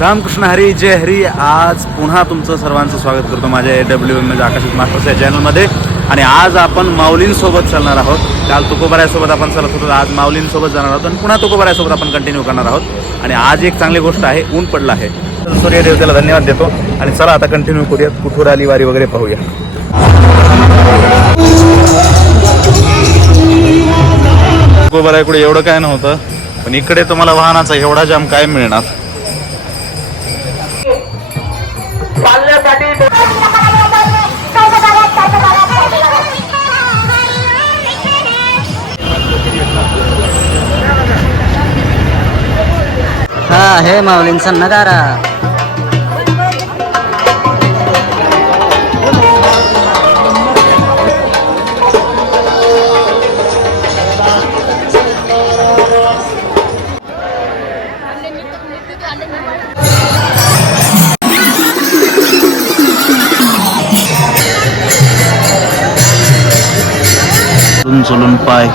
रामकृष्ण हरी जय हरी. आज पुन्हा तुमचं सर्वांचं स्वागत करतो माझ्या ए डब्ल्यू एम आकाशित मास्टर्स या चॅनलमध्ये. आणि आज आपण माऊलींसोबत चालणार आहोत. काल तुकोबऱ्यासोबत आपण चालत होतो आज माऊलींसोबत जाणार आहोत. आणि पुन्हा तुकोबऱ्यासोबत आपण कंटिन्यू करणार आहोत. आणि आज एक चांगली गोष्ट आहे ऊन पडलं आहे. सूर्यदेवतेला धन्यवाद देतो. आणि चला आता कंटिन्यू करूयात. कुठूर आली वारी वगैरे पाहूया. तुकोबऱ्याकडे एवढं काय नव्हतं पण इकडे तुम्हाला वाहनाचा एवढा जाम काय मिळणार. हा हे माऊलींचा नगारा चलून चलून पाय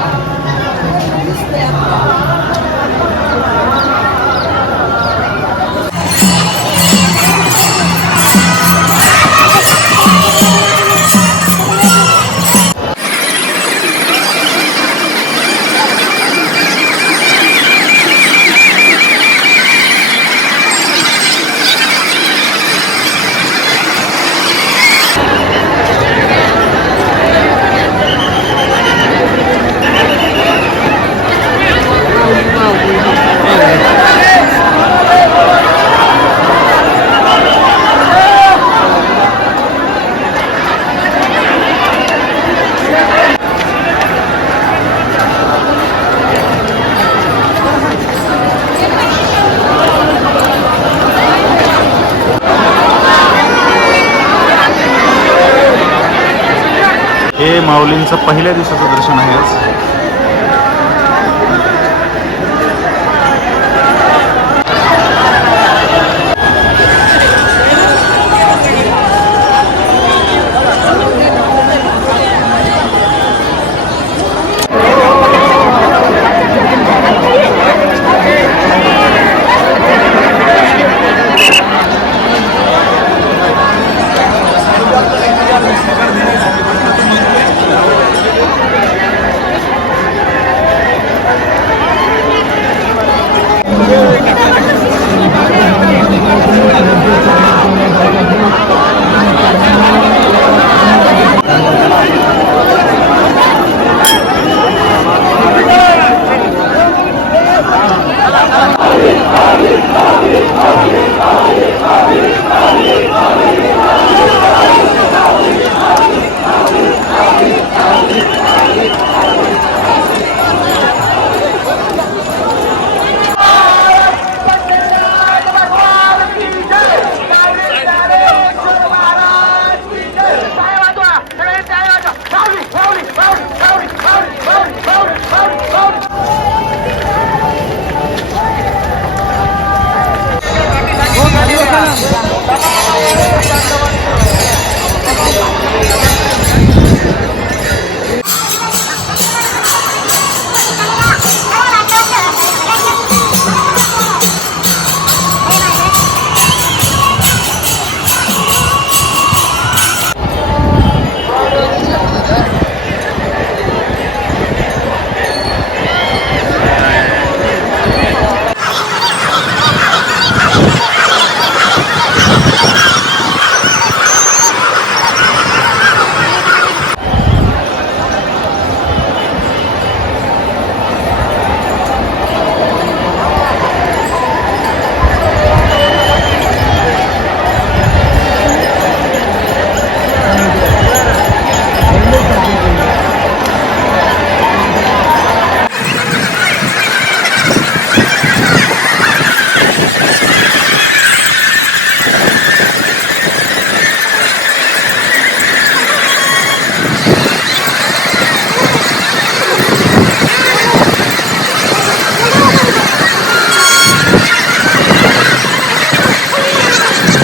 हे माऊलींचं पहिल्या दिवसाचं दर्शन आहे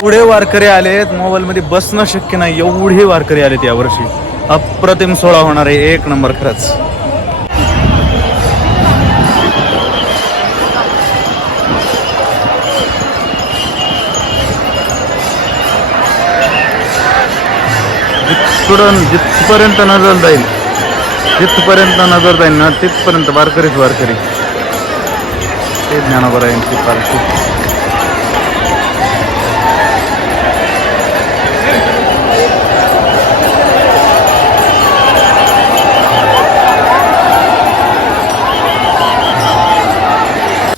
एवढे वारकरी आलेत मोबाईलमध्ये बसणं शक्य नाही एवढे वारकरी आलेत यावर्षी अप्रतिम सोहळा होणार आहे एक नंबर खरंच. जिथपर्यंत जिथपर्यंत नजर जाईल जिथपर्यंत नजर जाईल ना तिथपर्यंत वारकरीच वारकरी. ते आहे पार्टी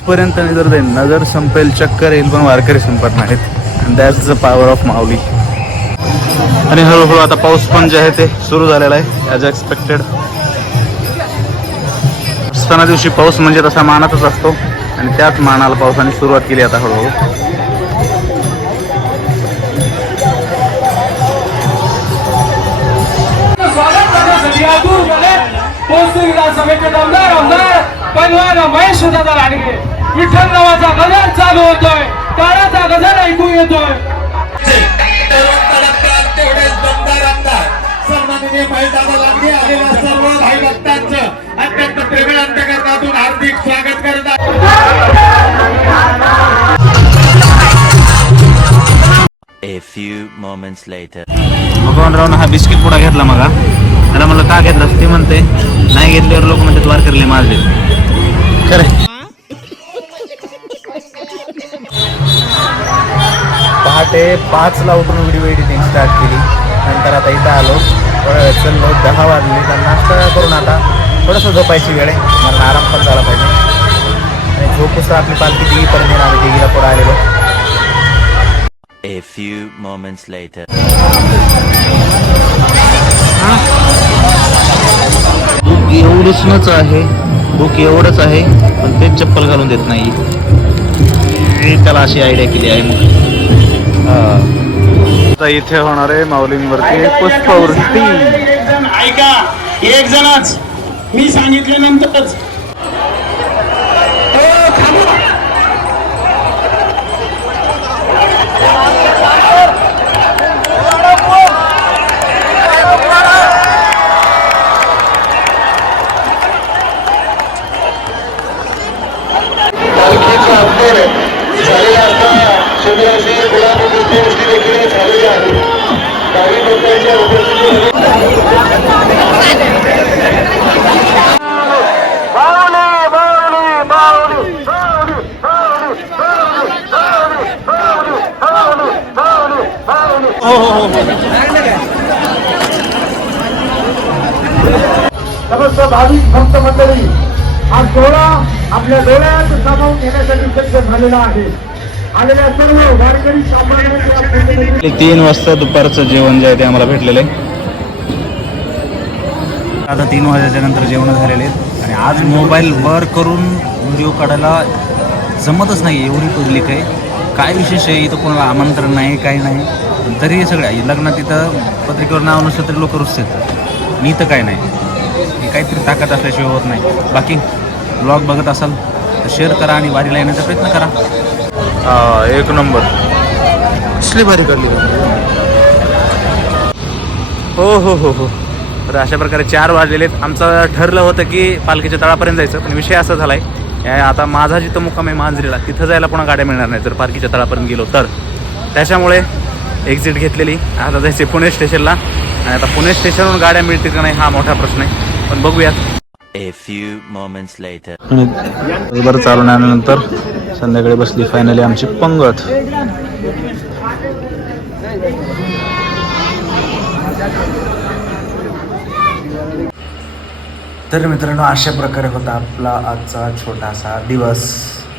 पालखी पर्यंत नजर देईन नजर संपेल चक्कर येईल पण वारकरी संपत नाहीत. And that's the power of Mauli आणि हळूहळू आता पाऊस पण जे आहे ते सुरू झालेला आहे ॲज एक्सपेक्टेड सणा दिवशी पाऊस म्हणजे तसा मानातच असतो. आणि त्याच मानाला पावसाने सुरुवात केली आता हळूहळू. विधानसभेचे आमदार आमदार पैलवान महेश दादा विठ्ठल नावाचा गजर चालू होतोय. काळाचा गजर ऐकू येतोय. सन्माननीय दादा लागले आलेल्या सर्व भाई भक्तांचं अत्यंत प्रेमळ अंतकरणातून हार्दिक स्वागत करत आहे A few moments later. भगवानरावनं हा बिस्किट पुडा घेतला मगा त्याला म्हणलं का घेतलास? ते म्हणते नाही घेतल्यावर लोक म्हणतात वारकरीले मारले खरे पहाटे पाचला उठून व्हिडिओ एडिटिंग स्टार्ट केली. नंतर आता इथं आलो. चाललो. दहा वाजले. तर नाश्ता करून आता थोडंसं झोपायची वेळ आहे. मला आराम पण झाला पाहिजे. आणि झोपूस आपली पालखी दिगीपर्यंत येणार आम्ही दिगीला पुढं आलेलो. A few moments later. Book एवढंच आहे. बुक एवढंच आहे. पण तेच चप्पल घालून देत नाही. त्याला अशी आयडिया केली आहे. मग आता इथे होणार आहे माऊलींवरती पुष्पवृष्टी. ऐका एक जणच. मी सांगितल्यानंतरच. समस्त भाविक भक्त मंडळी हा डोळा आपल्या डोळ्यात सामावून घेण्यासाठी सक्षम झालेला आहे तीन वाजता दुपारचं जेवण जे आहे ते आम्हाला भेटलेलं आहे. आता तीन वाजेच्या नंतर जेवण झालेले आहेत. आणि आज मोबाईल वर करून व्हिडिओ काढायला जमतच नाही एवढी पब्लिक आहे. काय विशेष आहे? इथं कोणाला आमंत्रण नाही काही नाही. तरी हे सगळं लग्नात इथं पत्रिकेवर नाव नसलं तरी लोक रुसतात. मी तर काय नाही. हे काहीतरी ताकद असल्याशिवाय होत नाही. बाकी ब्लॉग बघत असाल तर शेअर करा आणि वारीला येण्याचा प्रयत्न करा. एक नंबर. कसली भारी करली हो हो हो हो. तर अशा प्रकारे चार वाजलेले आहेत. आमचं ठरलं होतं की पालखीच्या तळापर्यंत जायचं पण विषय असा झाला आहे आता माझा जिथं मुक्काम आहे मांजरीला तिथं जायला पुन्हा गाड्या मिळणार नाही जर पालखीच्या तळापर्यंत गेलो तर. त्याच्यामुळे एक्झिट घेतलेली. आता जायचे पुणे स्टेशनला आणि आता पुणे स्टेशनवरून गाड्या मिळतील का नाही हा मोठा प्रश्न आहे. पण बघूयात. A few moments later. बरं चालून आल्यानंतर संध्याकाळी बसली फायनली आमची पंगत. तर मित्रांनो अशा प्रकारे होता आपला आजचा छोटासा दिवस.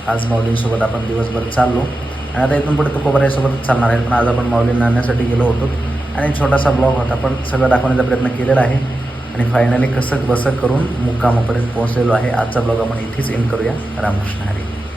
आज माऊलींसोबत आपण दिवसभर चाललो. आणि आता इथून पुढे तुकोबराईसोबतच चालणार आहे. पण आज आपण माऊलींना आणण्यासाठी गेलो होतो. आणि छोटासा ब्लॉग होता पण सगळं दाखवण्याचा प्रयत्न केलेला आहे. आणि फायनली कसं बसं करून मुक्कामापर्यंत पोहोचलेलो आहे. आजचा ब्लॉग आपण इथेच एंड करूया. रामकृष्ण हरी.